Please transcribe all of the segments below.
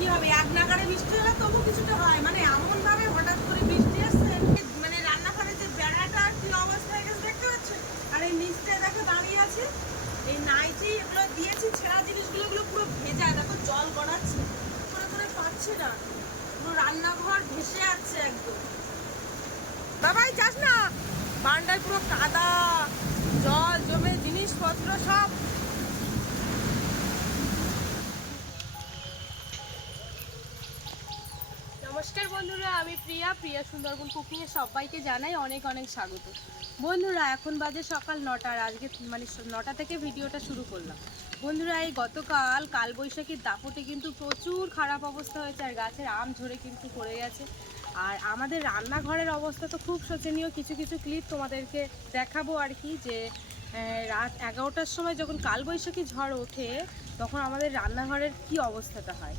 কি হবে? এক নাগারে বৃষ্টি হলে তবু কিছুটা হয়। মানে এমন ভাবে হঠাৎ করে বৃষ্টি আসছে মানে রান্নাঘরে যে বেড়াটা কি অবস্থা হয়ে গেছে দেখতে পাচ্ছ আর এই নিচটায় দেখো দাঁড়িয়ে আছে, এই নাইটি এগুলো দিয়েছি, ছেঁড়া জিনিসগুলো এগুলো পুরো ভেজা, দেখো জল গড়াচ্ছে। করে করে পাচ্ছে না, পুরো রান্নাঘর ভেসে যাচ্ছে একদম। বাবাই যাস না। বান্ডায় পুরো কাদা, জল জমে জিনিসপত্র সব নমস্কার বন্ধুরা, আমি প্রিয়া। প্রিয়া সুন্দরবন কুকিংয়ে সবাইকে জানাই অনেক অনেক স্বাগত। বন্ধুরা, এখন বাজে সকাল নটা, আর আজকে মানে নটা থেকে ভিডিওটা শুরু করলাম। বন্ধুরা, এই গতকাল কালবৈশাখীর দাপটে কিন্তু প্রচুর খারাপ অবস্থা হয়েছে, আর গাছের আম ঝরে কিন্তু পড়ে গেছে। আর আমাদের রান্নাঘরের অবস্থা তো খুব শোচনীয়। কিছু কিছু ক্লিপ তোমাদেরকে দেখাবো আর কি, যে রাত এগারোটার সময় যখন কালবৈশাখী ঝড় ওঠে, তখন আমাদের রান্নাঘরের কি অবস্থাটা হয়?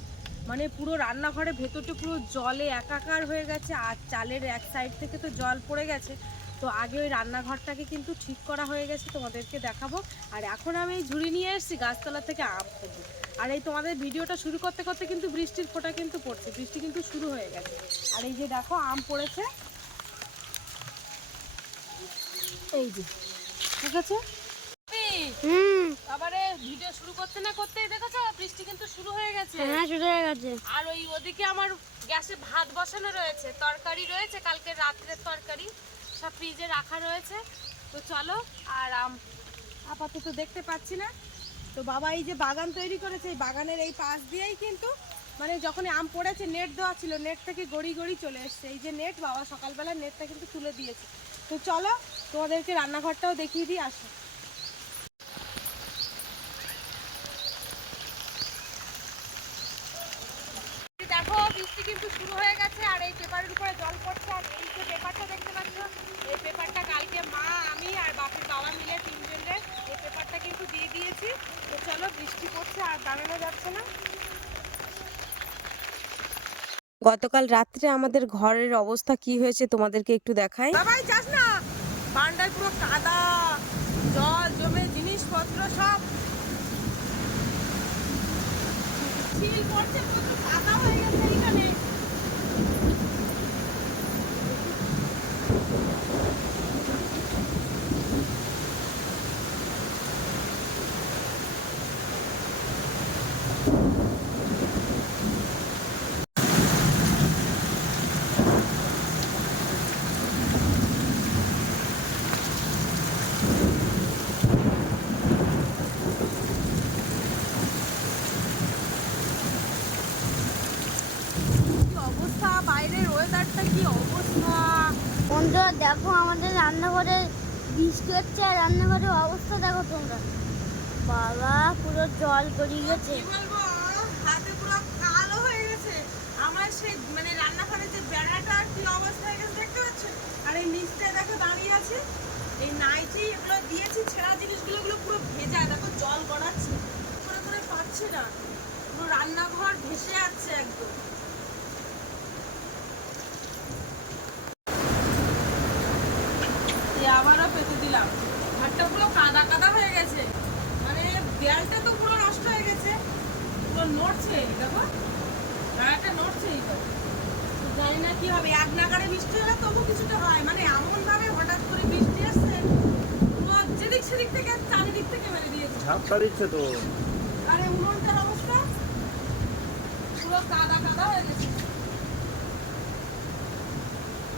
মানে পুরো রান্নাঘরে ভেতরটা পুরো জলে একাকার হয়ে গেছে আর চালের এক সাইড থেকে তো জল পড়ে গেছে। তো আগে ওই রান্নাঘরটাকে কিন্তু ঠিক করা হয়ে গেছে তোমাদেরকে দেখাবো। আর এখন আমি এই ঝুড়ি নিয়ে এসেছি গাছতলা থেকে আম খাব আর এই তোমাদের ভিডিওটা শুরু করতে করতে কিন্তু বৃষ্টির ফোঁটা কিন্তু পড়ছে বৃষ্টি কিন্তু শুরু হয়ে গেছে। আর এই যে দেখো আম পড়েছে। এই যে ঠিক আছে? হুম। আবারে ভিডিও শুরু করতে না করতেই দেখেছ? বৃষ্টি কিন্তু শুরু হয়ে গেছে। হ্যাঁ শুরু হয়ে গেছে। আর ওই ওদিকে আমার গ্যাসে ভাত বসানো রয়েছে তরকারি রয়েছে কালকে রাত্রের তরকারি সব ফ্রিজে রাখা রয়েছে। তো চলো আর আম আপাতত দেখতে পাচ্ছি না। তো বাবা এই যে বাগান তৈরি করেছে এই বাগানের এই পাশ দিয়েই কিন্তু মানে যখন আম পড়েছে নেট দেওয়া ছিল নেট থেকে গড়ি গড়ি চলে এসছে। এই যে নেট বাবা সকালবেলা নেটটা কিন্তু তুলে দিয়েছে। তো চলো তোমাদেরকে রান্নাঘরটাও দেখিয়ে দিই আসো দেখো বৃষ্টি কিন্তু শুরু হয়ে গেছে আর এই পেপারের উপরে জল পড়ছে আর এই যে পেপারটা দেখতে পাচ্ছ এই পেপারটা কালকে মা আমি আর বাপের বাবা মিলে তিনজনের এই পেপারটা কিন্তু দিয়ে দিয়েছি তো চলো বৃষ্টি পড়ছে গতকাল রাত্রে আমাদের ঘরের অবস্থা কি হয়েছে তোমাদেরকে একটু দেখাই। বাবাই, যাস না। বান্ডায় পুরো কাদা, জল জমে জিনিসপত্র সব। ছিল পড়ছে প্রচুর কাদা হয়ে গেছে এখানে কি অবস্থা বাইরের ওয়েদারটা কি অবস্থা বন্ধুরা দেখো আমাদের রান্নাঘরে বৃষ্টি হচ্ছে আর রান্নাঘরের অবস্থা দেখো তোমরা। বাবা পুরো জল গড়িয়ে গেছে। কি বলব? হাতে পুরো কালো হয়ে গেছে। আমার সেই মানে রান্নাঘরে যে বেড়াটা কি অবস্থা হয়ে গেছে দেখতে পাচ্ছ? আর এই নিচটায় দেখো দাঁড়িয়ে আছে। এই নাইটি এগুলো দিয়েছি ছেঁড়া জিনিসগুলো এগুলো পুরো ভেজা। দেখো জল গড়াচ্ছে। করে করে পাচ্ছে না। পুরো রান্নাঘর ভেসে যাচ্ছে একদম। আবারও পেতে দিলাম। ঘরটা পুরো কাদা কাদা হয়ে গেছে। দেয়ালটা তো পুরো নষ্ট হয়ে গেছে। পুরো নড়ছে দেখো। গাড়াটা নড়ছে এই তো। তো জানি না কি হবে এক নাগারে বৃষ্টি হলে তবু কিছুটা হয়। মানে এমন ভাবে হঠাৎ করে বৃষ্টি আসছে পুরো যেদিক সেদিক থেকে চারিদিক থেকে মেরে দিয়েছে। ঝাপটা দিচ্ছে তো। আরে উনুনটার অবস্থা পুরো কাদা কাদা হয়ে গেছে।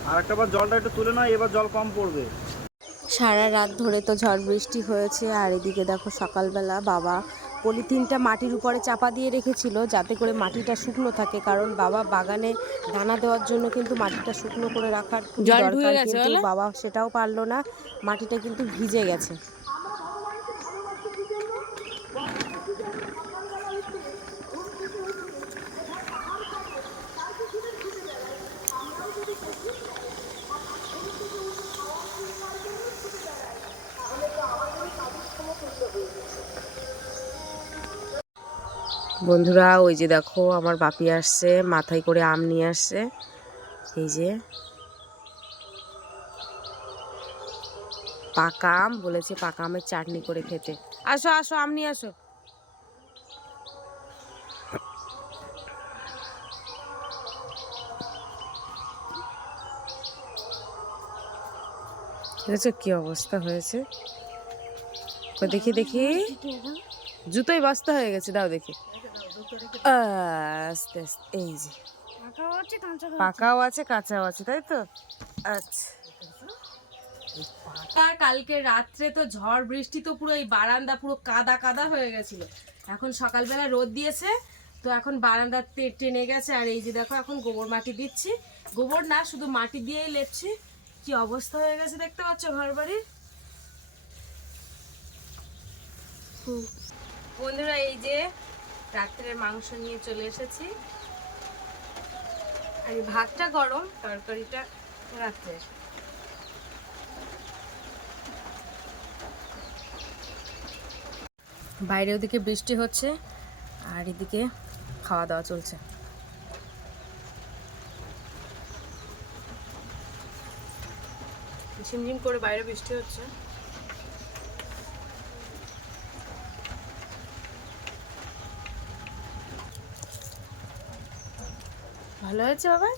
আর একটা বার জলটা একটু তুলে না এবার জল কম পড়বে। সারা রাত ধরে তো ঝড় বৃষ্টি হয়েছে আর এদিকে দেখো সকালবেলা বাবা পলিথিনটা মাটির উপরে চাপা দিয়ে রেখেছিল যাতে করে মাটিটা শুকনো থাকে কারণ বাবা বাগানে দানা দেওয়ার জন্য কিন্তু মাটিটা শুকনো করে রাখার দরকার কিন্তু বাবা সেটাও পারল না মাটিটা কিন্তু ভিজে গেছে। বন্ধুরা, ওই যে দেখো আমার বাপি আসছে, মাথায় করে আম নিয়ে আসছে। এই যে পাকা আম, বলেছে পাকা আমের চাটনি করে খেতে। আসো আসো, আম নিয়ে আসো। ঠিক কী অবস্থা হয়েছে? দেখি দেখি। জুতোই বস্তা হয়ে গেছে দাও দেখি। আস্তে আস্তে এই যে। পাকাও আছে কাঁচাও আছে। তাই তো? আচ্ছা। আর কালকে রাত্রে তো ঝড় বৃষ্টি তো পুরো এই বারান্দা পুরো কাদা কাদা হয়ে গেছিল। এখন সকালবেলা রোদ দিয়েছে তো এখন বারান্দা টেনে গেছে আর এই যে দেখো এখন গোবর মাটি দিচ্ছি। গোবর না শুধু মাটি দিয়েই লেপছি। কি অবস্থা হয়ে গেছে দেখতে পাচ্ছ ঘর বাড়ির বন্ধুরা, এই যে রাত্রের মাংস নিয়ে চলে এসেছি। আর ভাতটা গরম, তরকারিটা রাত্রের। বাইরে ওদিকে বৃষ্টি হচ্ছে, আর এদিকে খাওয়া দাওয়া চলছে। ঝিমঝিম করে বাইরে বৃষ্টি হচ্ছে। ভালো হয়েছে বাবা?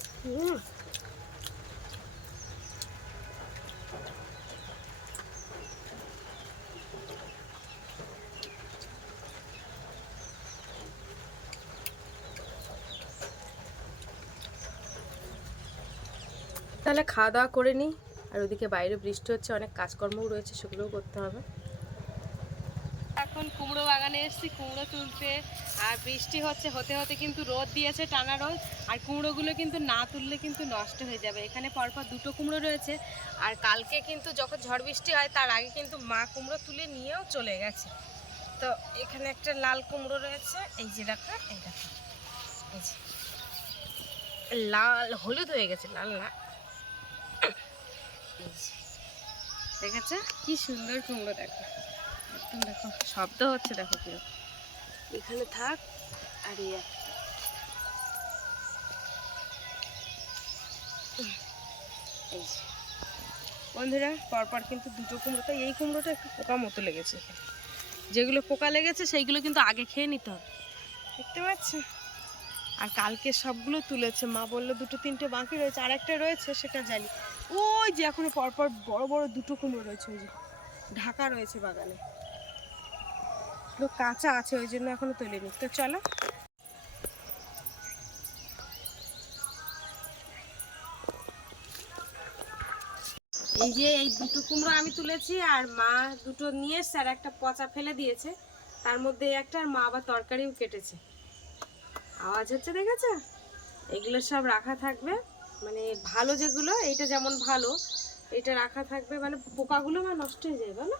তাহলে খাওয়া দাওয়া করে নিই। আর ওদিকে বাইরে বৃষ্টি হচ্ছে অনেক কাজকর্মও রয়েছে সেগুলোও করতে হবে। এখন কুমড়ো বাগানে এসেছি কুমড়ো তুলতে। আর বৃষ্টি হচ্ছে, হতে হতে কিন্তু রোদ দিয়েছে টানা রোদ, আর কুমড়োগুলো কিন্তু না তুললে কিন্তু নষ্ট হয়ে যাবে। এখানে পরপর দুটো কুমড়ো রয়েছে, আর কালকে কিন্তু যখন ঝড় বৃষ্টি হয়, তার আগে কিন্তু মা কুমড়ো তুলে নিয়েও চলে গেছে। তো এখানে একটা লাল কুমড়ো রয়েছে, এই যে দেখো, এই যে। লাল, হলুদ হয়ে গেছে, লাল না যে। কি সুন্দর কুমড়ো দেখো। একদম দেখো, শব্দ হচ্ছে দেখো কীরকম এখানে থাক, আর এই। বন্ধুরা, পরপর কিন্তু দুটো কুমড়োটা এই কুমড়োটা একটু পোকা মতো লেগেছে যেগুলো পোকা লেগেছে, সেইগুলো কিন্তু আগে খেয়ে নিতে হবে। দেখতে পাচ্ছেন? আর কালকে সবগুলো তুলেছে। মা বলল, দুটো, তিনটে বাকি রয়েছে আর একটা রয়েছে, সেটা জানি। ওই যে, এখনও পরপর বড় বড় দুটো কুমড়ো রয়েছে, ওই যে। ঢাকা রয়েছে বাগানে। এগুলো কাঁচা আছে, ওই জন্য এখনও তুলিনি। তো চলো। এই যে এই দুটো কুমড়ো আমি তুলেছি, আর মা দুটো নিয়ে এসছে, আর একটা পচা ফেলে দিয়েছে। তার মধ্যে একটা, আর মা আবার তরকারিও কেটেছে। আওয়াজ হচ্ছে, দেখেছ? এগুলো সব রাখা থাকবে। মানে ভালো যেগুলো, এইটা যেমন ভালো এটা রাখা থাকবে। মানে পোকাগুলো না নষ্ট হয়ে যায় বলো?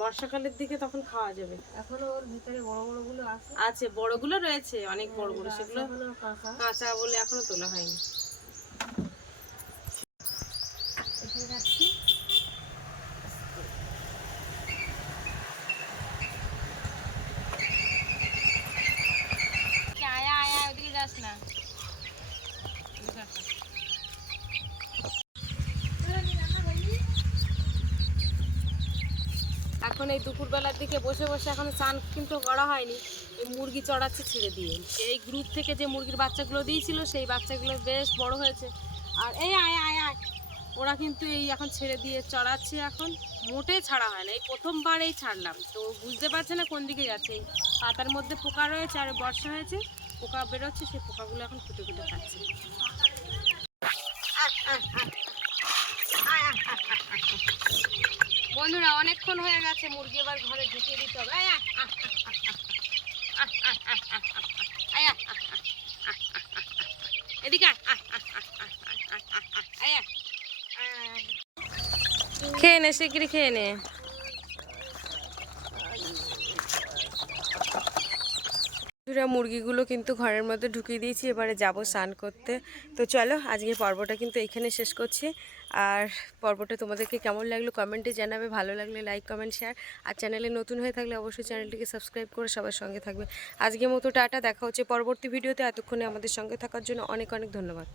বর্ষাকালের দিকে তখন খাওয়া যাবে। এখনও ওর ভিতরে বড় বড়গুলো আছে। আছে বড়গুলো রয়েছে অনেক বড় বড় সেগুলো কাঁচা বলে এখনও তোলা হয়নি এখানে রাখছি আয়া আয়া ওদিকে যাস না এখন এই দুপুরবেলার দিকে বসে বসে এখন স্নান কিন্তু করা হয়নি এই মুরগি চড়াচ্ছে ছেড়ে দিয়ে এই গ্রুপ থেকে যে মুরগির বাচ্চাগুলো দিয়েছিল সেই বাচ্চাগুলো বেশ বড় হয়েছে আর এই আয় আয় আয় ওরা কিন্তু এই এখন ছেড়ে দিয়ে চড়াচ্ছে এখন মোটেই ছাড়া হয় না এই প্রথমবার এই ছাড়লাম তো বুঝতে পারছে না কোন দিকে যাচ্ছে এই পাতার মধ্যে পোকা রয়েছে আর বর্ষা হয়েছে পোকা বেরোচ্ছে সেই পোকাগুলো এখন ফুটে ফুটে খাচ্ছে বন্ধুরা অনেকক্ষণ হয়ে গেছে মুরগি এবার ঘরে ঢুকিয়ে দিতে হবে খেয়ে নে শিগগিরি খেয়ে নে মুরগিগুলো কিন্তু ঘরের মধ্যে ঢুকিয়ে দিয়েছি এবারে যাব স্নান করতে তো চলো আজকে পর্বটা কিন্তু এখানে শেষ করছি আর পর্বটা তোমাদেরকে কেমন লাগল কমেন্টে জানাবে, ভালো লাগলে লাইক কমেন্ট শেয়ার আর চ্যানেলে নতুন হয়ে থাকলে অবশ্যই চ্যানেলটিকে সাবস্ক্রাইব করে সবার সঙ্গে থাকবে। আজকে মতো টাটা, দেখা হচ্ছে পরবর্তী ভিডিওতে এতক্ষণে আমাদের সঙ্গে থাকার জন্য অনেক অনেক ধন্যবাদ।